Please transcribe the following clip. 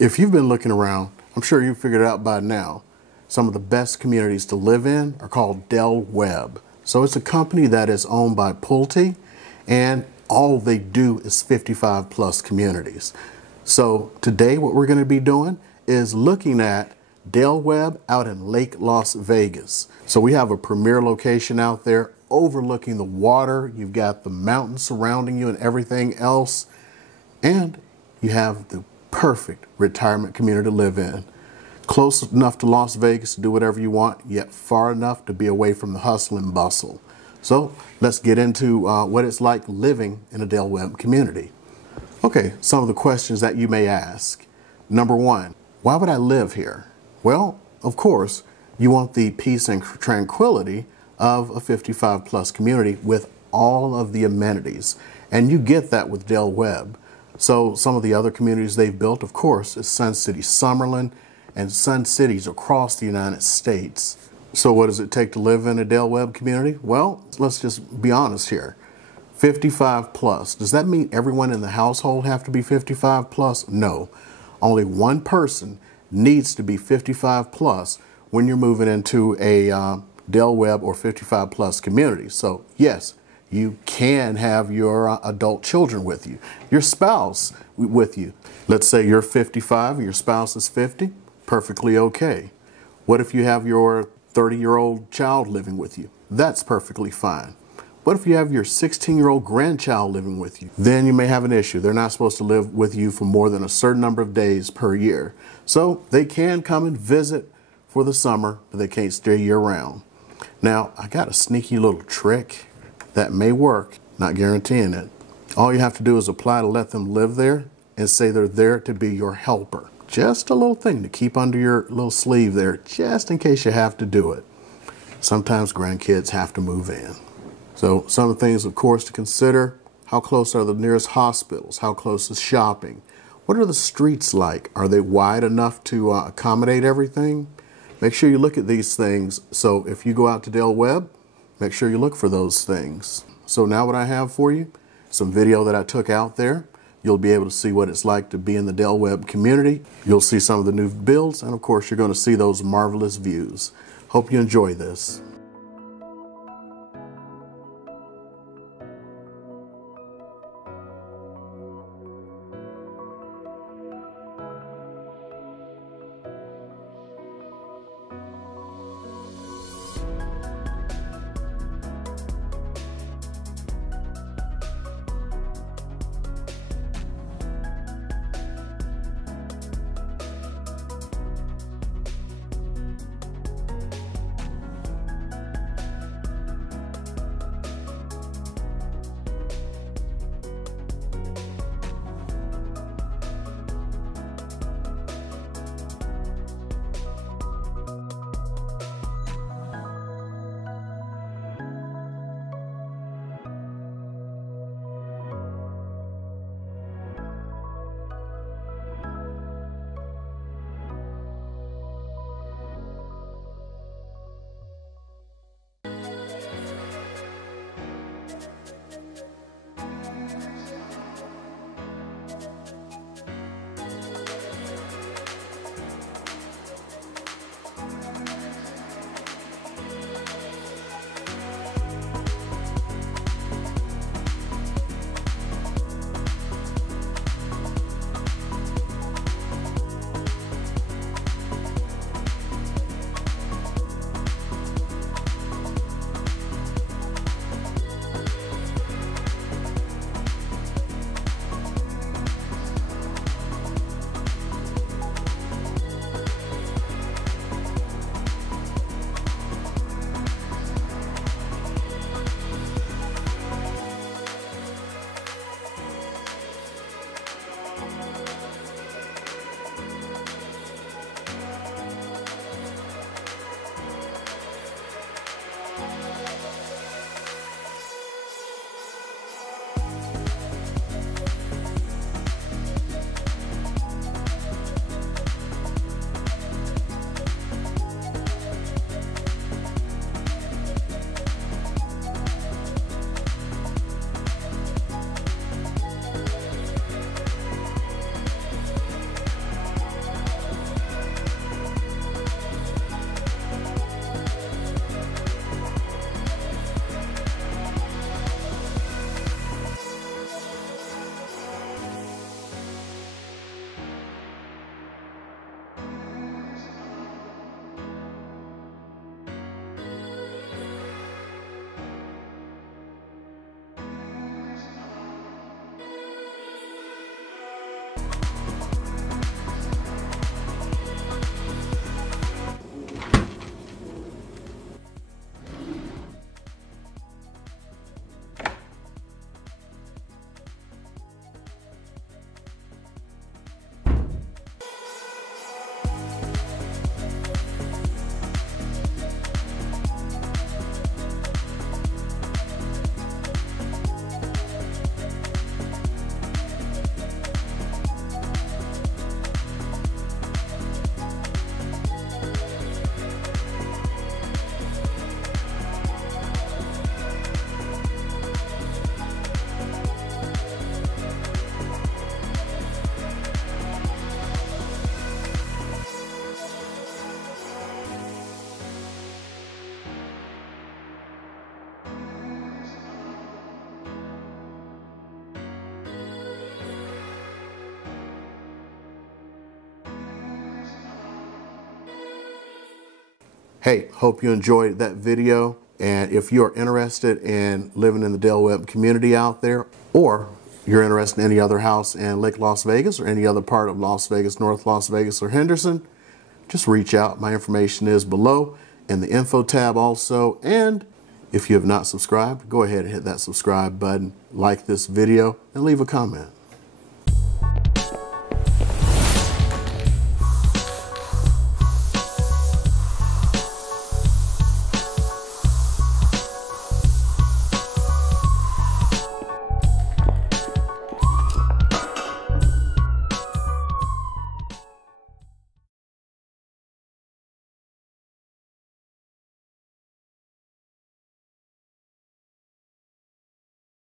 If you've been looking around, I'm sure you've figured it out by now. Some of the best communities to live in are called Del Webb. So it's a company that is owned by Pulte, and all they do is 55 plus communities. So today what we're going to be doing is looking at Del Webb out in Lake Las Vegas. So we have a premier location out there overlooking the water. You've got the mountains surrounding you and everything else. And you have the perfect retirement community to live in. Close enough to Las Vegas to do whatever you want, yet far enough to be away from the hustle and bustle. So let's get into what it's like living in a Del Webb community. Okay, some of the questions that you may ask. Number one, why would I live here? Well, of course, you want the peace and tranquility of a 55 plus community with all of the amenities. And you get that with Del Webb. So some of the other communities they've built, of course, is Sun City Summerlin and Sun Cities across the United States. So what does it take to live in a Del Webb community? Well, let's just be honest here. 55 plus. Does that mean everyone in the household have to be 55 plus? No. Only one person needs to be 55 plus when you're moving into a Del Webb or 55 plus community. So yes, you can have your adult children with you, your spouse with you. Let's say you're 55 and your spouse is 50, perfectly okay. What if you have your 30-year-old child living with you? That's perfectly fine. What if you have your 16-year-old grandchild living with you? Then you may have an issue. They're not supposed to live with you for more than a certain number of days per year. So they can come and visit for the summer, but they can't stay year-round. Now, I got a sneaky little trick that may work, not guaranteeing it. All you have to do is apply to let them live there and say they're there to be your helper. Just a little thing to keep under your little sleeve there, just in case you have to do it. Sometimes grandkids have to move in. So some of the things, of course, to consider: how close are the nearest hospitals? How close is shopping? What are the streets like? Are they wide enough to accommodate everything? Make sure you look at these things. So if you go out to Del Webb, make sure you look for those things. So now what I have for you, some video that I took out there. You'll be able to see what it's like to be in the Del Webb community. You'll see some of the new builds, and of course you're going to see those marvelous views. Hope you enjoy this. Hey, hope you enjoyed that video. And if you're interested in living in the Del Webb community out there, or you're interested in any other house in Lake Las Vegas or any other part of Las Vegas, North Las Vegas or Henderson, just reach out. My information is below in the info tab also. And if you have not subscribed, go ahead and hit that subscribe button, like this video, and leave a comment.